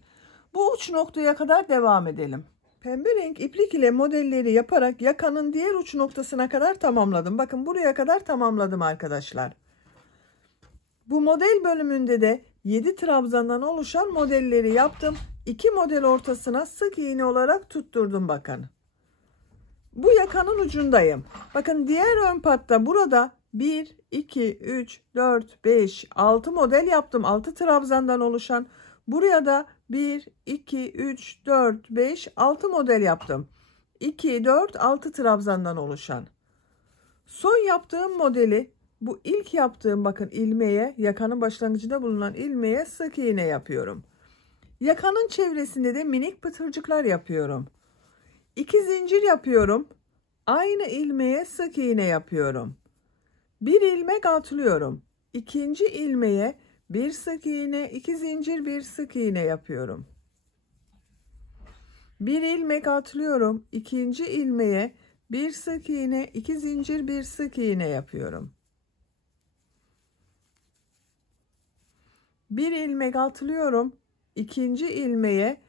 Bu uç noktaya kadar devam edelim. Pembe renk iplik ile modelleri yaparak yakanın diğer uç noktasına kadar tamamladım. Bakın buraya kadar tamamladım arkadaşlar. Bu model bölümünde de 7 trabzandan oluşan modelleri yaptım. 2 model ortasına sık iğne olarak tutturdum bakın. Bu yakanın ucundayım. Bakın diğer ön patta burada 1, 2, 3, 4, 5, 6 model yaptım. 6 trabzandan oluşan. Buraya da 1, 2, 3, 4, 5, 6 model yaptım. 2, 4, 6 trabzandan oluşan. Son yaptığım modeli bu ilk yaptığım bakın ilmeğe, yakanın başlangıcında bulunan ilmeğe sık iğne yapıyorum. Yakanın çevresinde de minik pıtırcıklar yapıyorum. 2 zincir yapıyorum. Aynı ilmeğe sık iğne yapıyorum. Bir ilmek atlıyorum. İkinci ilmeğe bir sık iğne, 2 zincir, bir sık iğne yapıyorum. Bir ilmek atlıyorum. İkinci ilmeğe bir sık iğne, 2 zincir, bir sık iğne yapıyorum. Bir ilmek atlıyorum. İkinci ilmeğe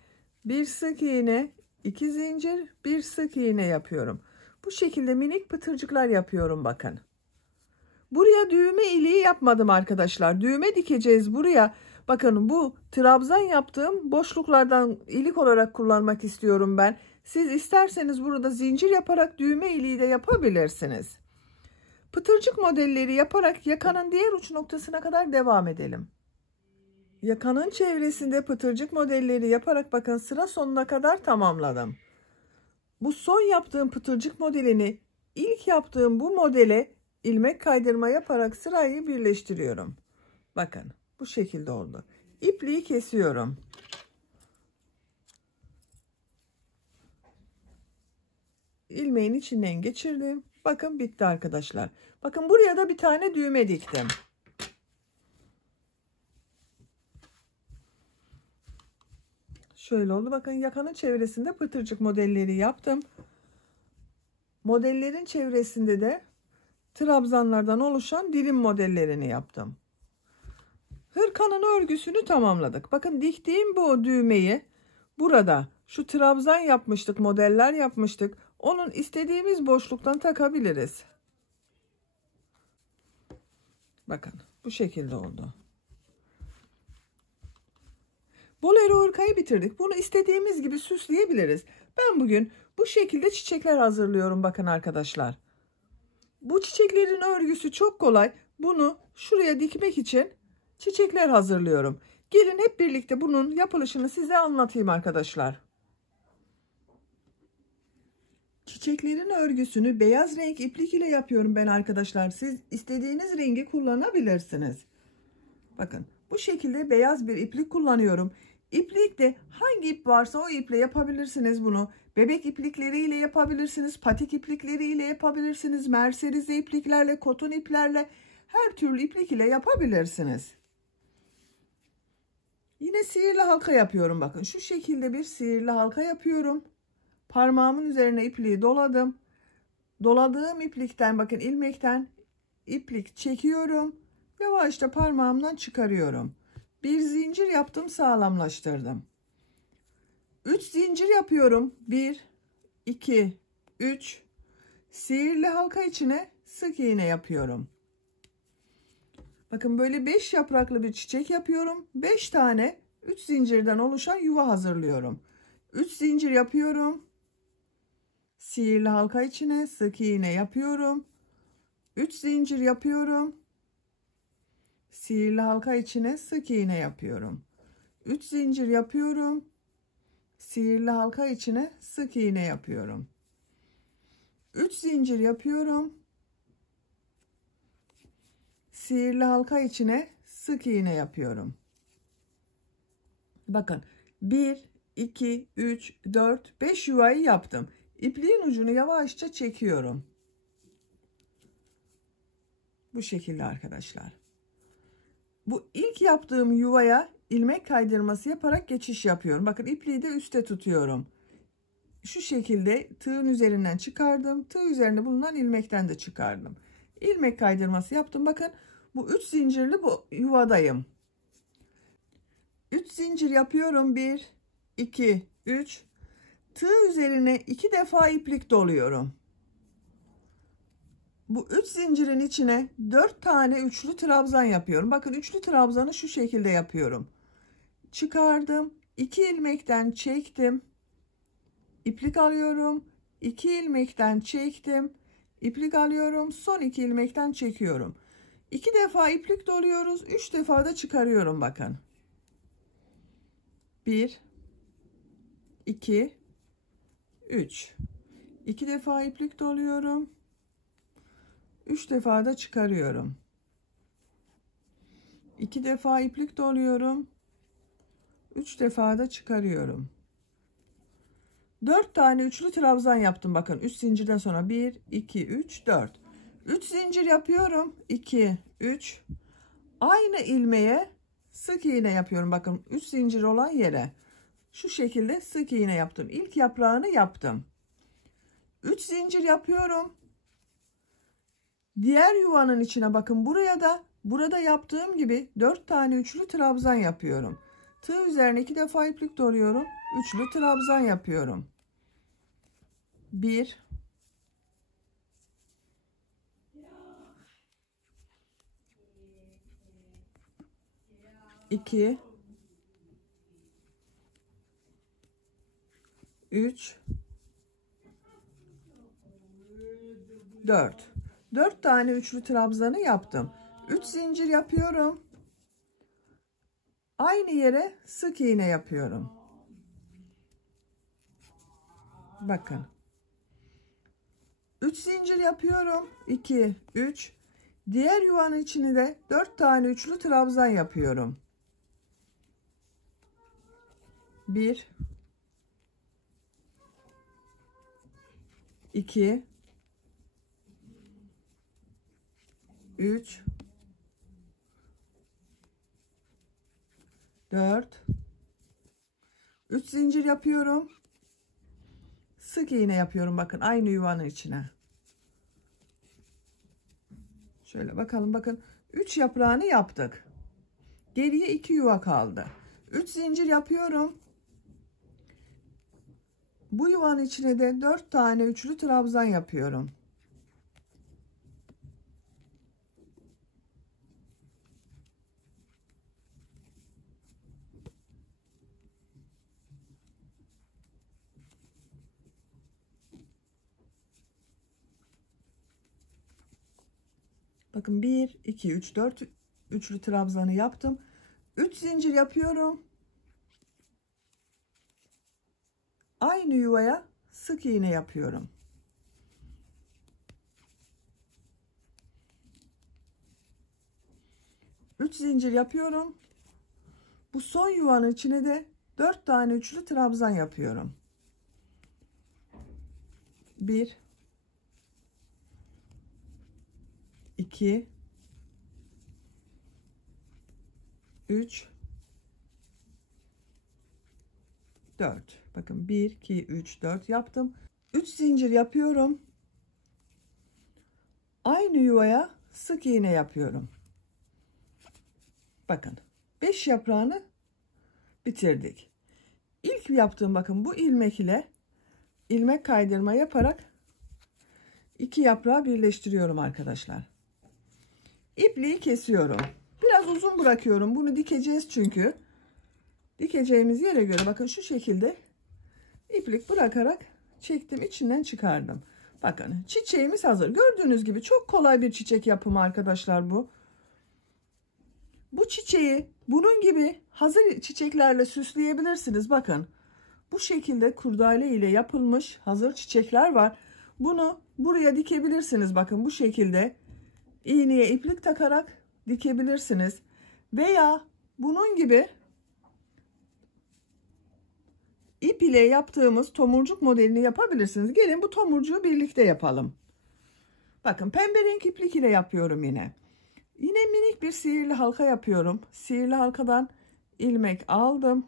bir sık iğne, 2 zincir, bir sık iğne yapıyorum. Bu şekilde minik pıtırcıklar yapıyorum bakın. Buraya düğme iliği yapmadım arkadaşlar. Düğme dikeceğiz buraya. Bakın bu trabzan yaptığım boşluklardan ilik olarak kullanmak istiyorum ben. Siz isterseniz burada zincir yaparak düğme iliği de yapabilirsiniz. Pıtırcık modelleri yaparak yakanın diğer uç noktasına kadar devam edelim. Yakanın çevresinde pıtırcık modelleri yaparak bakın sıra sonuna kadar tamamladım. Bu son yaptığım pıtırcık modelini ilk yaptığım bu modele ilmek kaydırma yaparak sırayı birleştiriyorum. Bakın bu şekilde oldu. İpliği kesiyorum. İlmeğin içinden geçirdim. Bakın bitti arkadaşlar. Bakın buraya da bir tane düğme diktim. Şöyle oldu. Bakın yakanın çevresinde pıtırcık modelleri yaptım. Modellerin çevresinde de trabzanlardan oluşan dilim modellerini yaptım. Hırkanın örgüsünü tamamladık. Bakın diktiğim bu düğmeyi burada şu trabzan yapmıştık, modeller yapmıştık. Onun istediğimiz boşluktan takabiliriz. Bakın bu şekilde oldu. Bolero hırkayı bitirdik. Bunu istediğimiz gibi süsleyebiliriz. Ben bugün bu şekilde çiçekler hazırlıyorum bakın arkadaşlar. Bu çiçeklerin örgüsü çok kolay. Bunu şuraya dikmek için çiçekler hazırlıyorum. Gelin hep birlikte bunun yapılışını size anlatayım arkadaşlar. Çiçeklerin örgüsünü beyaz renk iplik ile yapıyorum ben arkadaşlar. Siz istediğiniz rengi kullanabilirsiniz. Bakın bu şekilde beyaz bir iplik kullanıyorum. İplikte hangi ip varsa o iple yapabilirsiniz bunu. Bebek iplikleriyle yapabilirsiniz. Patik iplikleriyle yapabilirsiniz. Merserize ipliklerle, koton iplerle, her türlü iplik ile yapabilirsiniz. Yine sihirli halka yapıyorum. Bakın şu şekilde bir sihirli halka yapıyorum. Parmağımın üzerine ipliği doladım. Doladığım iplikten bakın ilmekten iplik çekiyorum. Yavaşça parmağımdan çıkarıyorum. Bir zincir yaptım, sağlamlaştırdım. 3 zincir yapıyorum. 1, 2, 3. Sihirli halka içine sık iğne yapıyorum. Bakın böyle 5 yapraklı bir çiçek yapıyorum. 5 tane 3 zincirden oluşan yuva hazırlıyorum. 3 zincir yapıyorum. Sihirli halka içine sık iğne yapıyorum. 3 zincir yapıyorum. Sihirli halka içine sık iğne yapıyorum. 3 zincir yapıyorum. Sihirli halka içine sık iğne yapıyorum. 3 zincir yapıyorum. Sihirli halka içine sık iğne yapıyorum. Bakın 1, 2, 3, 4, 5 yuvayı yaptım. İpliğin ucunu yavaşça çekiyorum. Bu şekilde arkadaşlar. Bu ilk yaptığım yuvaya ilmek kaydırması yaparak geçiş yapıyorum. Bakın ipliği de üstte tutuyorum. Şu şekilde tığın üzerinden çıkardım. Tığ üzerinde bulunan ilmekten de çıkardım. İlmek kaydırması yaptım. Bakın bu 3 zincirli bu yuvadayım. 3 zincir yapıyorum. 1, 2, 3. Tığ üzerine 2 defa iplik doluyorum. Bu 3 zincirin içine 4 tane üçlü trabzan yapıyorum. Bakın üçlü trabzanı şu şekilde yapıyorum. Çıkardım. 2 ilmekten çektim. İplik alıyorum. 2 ilmekten çektim. İplik alıyorum. Son 2 ilmekten çekiyorum. 2 defa iplik doluyoruz. 3 defa da çıkarıyorum bakın. 1 2 3. 2 defa iplik doluyorum. 3 defa da çıkarıyorum. 2 defa iplik doluyorum. 3 defa da çıkarıyorum. 4 tane üçlü trabzan yaptım bakın. 3 zincirden sonra 1 2 3 4. 3 zincir yapıyorum. 2 3. Aynı ilmeğe sık iğne yapıyorum. Bakın 3 zincir olan yere şu şekilde sık iğne yaptım. İlk yaprağını yaptım. 3 zincir yapıyorum. Diğer yuvanın içine bakın, buraya da burada yaptığım gibi 4 tane üçlü trabzan yapıyorum. Tığ üzerine 2 defa iplik doluyorum. Üçlü trabzan yapıyorum. 1 2 3 4. 4 tane üçlü trabzanı yaptım. 3 zincir yapıyorum. Aynı yere sık iğne yapıyorum. Bakın. 3 zincir yapıyorum. 2 3. Diğer yuvanın içine de 4 tane üçlü trabzan yapıyorum. 1 2 3 4. 3 zincir yapıyorum. Sık iğne yapıyorum bakın aynı yuvanın içine. Şöyle bakalım, bakın 3 yaprağını yaptık. Geriye 2 yuva kaldı. 3 zincir yapıyorum. Bu yuvanın içine de 4 tane üçlü trabzan yapıyorum. Bakın 1 2 3 4 üçlü trabzanı yaptım. 3 zincir yapıyorum. Aynı yuvaya sık iğne yapıyorum. Üç zincir yapıyorum. Bu son yuvanın içine de 4 tane üçlü trabzan yapıyorum. 1 2 3 4. Bakın 1 2 3 4 yaptım. 3 zincir yapıyorum. Aynı yuvaya sık iğne yapıyorum. Bakın 5 yaprağını bitirdik. İlk yaptığım, bakın bu ilmek ile ilmek kaydırma yaparak 2 yaprağı birleştiriyorum arkadaşlar. İpliği kesiyorum. Biraz uzun bırakıyorum. Bunu dikeceğiz çünkü. Dikeceğimiz yere göre bakın şu şekilde iplik bırakarak çektim, içinden çıkardım. Bakın çiçeğimiz hazır. Gördüğünüz gibi çok kolay bir çiçek yapımı arkadaşlar bu. Bu çiçeği bunun gibi hazır çiçeklerle süsleyebilirsiniz. Bakın bu şekilde kurdele ile yapılmış hazır çiçekler var. Bunu buraya dikebilirsiniz. Bakın bu şekilde iğneye iplik takarak dikebilirsiniz. Veya bunun gibi ip ile yaptığımız tomurcuk modelini yapabilirsiniz. Gelin bu tomurcuğu birlikte yapalım. Bakın pembe renk iplik ile yapıyorum yine. Yine minik bir sihirli halka yapıyorum. Sihirli halkadan ilmek aldım.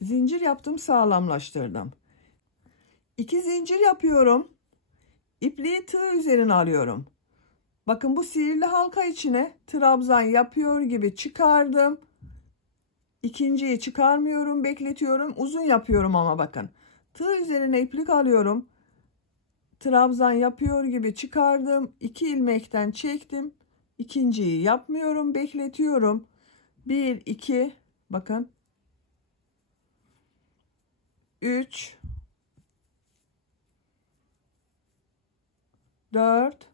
Zincir yaptım, sağlamlaştırdım. 2 zincir yapıyorum. İpliği tığ üzerine alıyorum. Bakın bu sihirli halka içine trabzan yapıyor gibi çıkardım. İkinciyi çıkarmıyorum, bekletiyorum, uzun yapıyorum ama bakın. Tığ üzerine iplik alıyorum. Trabzan yapıyor gibi çıkardım. 2 ilmekten çektim. İkinciyi yapmıyorum, bekletiyorum. 1 2 bakın. 3 4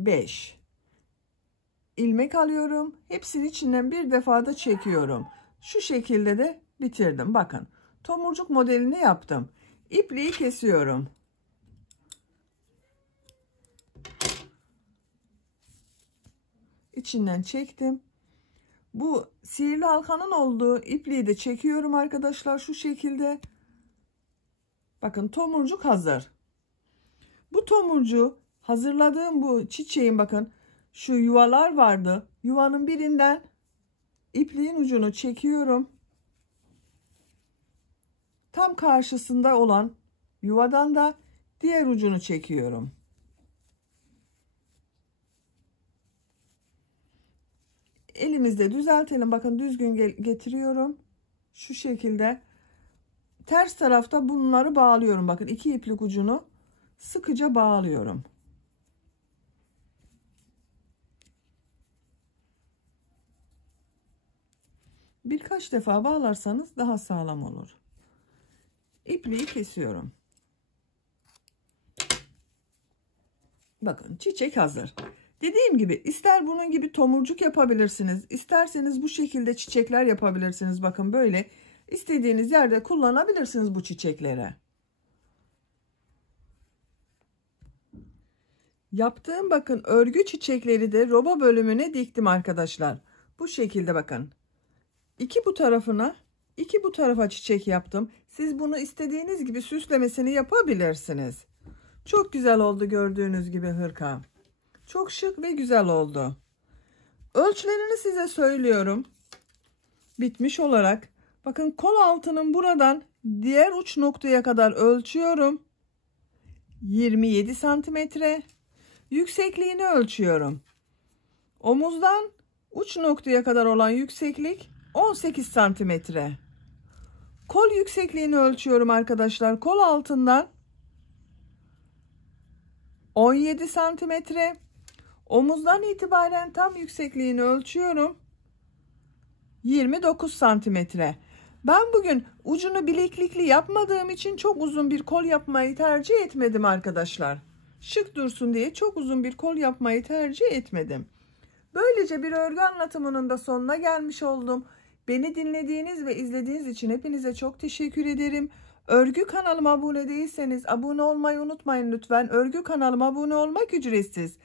5 ilmek alıyorum. Hepsinin içinden bir defada çekiyorum. Şu şekilde de bitirdim. Bakın. Tomurcuk modelini yaptım. İpliği kesiyorum. İçinden çektim. Bu sihirli halkanın olduğu ipliği de çekiyorum arkadaşlar şu şekilde. Bakın tomurcuk hazır. Bu tomurcuğu hazırladığım bu çiçeğin bakın şu yuvalar vardı. Yuvanın birinden ipliğin ucunu çekiyorum. Tam karşısında olan yuvadan da diğer ucunu çekiyorum. Elimizde düzeltelim. Bakın düzgün getiriyorum. Şu şekilde. Ters tarafta bunları bağlıyorum. Bakın 2 iplik ucunu sıkıca bağlıyorum. Birkaç defa bağlarsanız daha sağlam olur. İpliği kesiyorum. Bakın çiçek hazır. Dediğim gibi ister bunun gibi tomurcuk yapabilirsiniz. İsterseniz bu şekilde çiçekler yapabilirsiniz. Bakın böyle istediğiniz yerde kullanabilirsiniz bu çiçekleri. Yaptığım bakın örgü çiçekleri de roba bölümüne diktim arkadaşlar. Bu şekilde bakın. 2 bu tarafına 2 bu tarafa çiçek yaptım. Siz bunu istediğiniz gibi süslemesini yapabilirsiniz. Çok güzel oldu gördüğünüz gibi hırka. Çok şık ve güzel oldu. Ölçülerini size söylüyorum. Bitmiş olarak. Bakın kol altının buradan diğer uç noktaya kadar ölçüyorum. 27 santimetre. Yüksekliğini ölçüyorum. Omuzdan uç noktaya kadar olan yükseklik 18 santimetre. Kol yüksekliğini ölçüyorum arkadaşlar. Kol altından 17 santimetre. Omuzdan itibaren tam yüksekliğini ölçüyorum. 29 santimetre. Ben bugün ucunu bileklikli yapmadığım için çok uzun bir kol yapmayı tercih etmedim arkadaşlar. Şık dursun diye çok uzun bir kol yapmayı tercih etmedim. Böylece bir örgü anlatımının da sonuna gelmiş oldum. Beni dinlediğiniz ve izlediğiniz için hepinize çok teşekkür ederim. Örgü kanalıma abone değilseniz abone olmayı unutmayın lütfen. Örgü kanalıma abone olmak ücretsiz.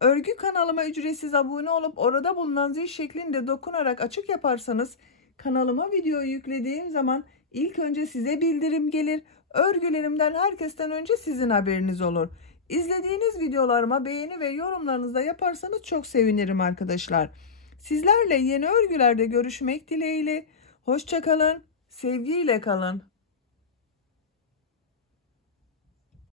Örgü kanalıma ücretsiz abone olup orada bulunan zil şeklinde dokunarak açık yaparsanız kanalıma videoyu yüklediğim zaman ilk önce size bildirim gelir. Örgülerimden herkesten önce sizin haberiniz olur. İzlediğiniz videolarıma beğeni ve yorumlarınızı da yaparsanız çok sevinirim arkadaşlar. Sizlerle yeni örgülerde görüşmek dileğiyle. Hoşça kalın, sevgiyle kalın.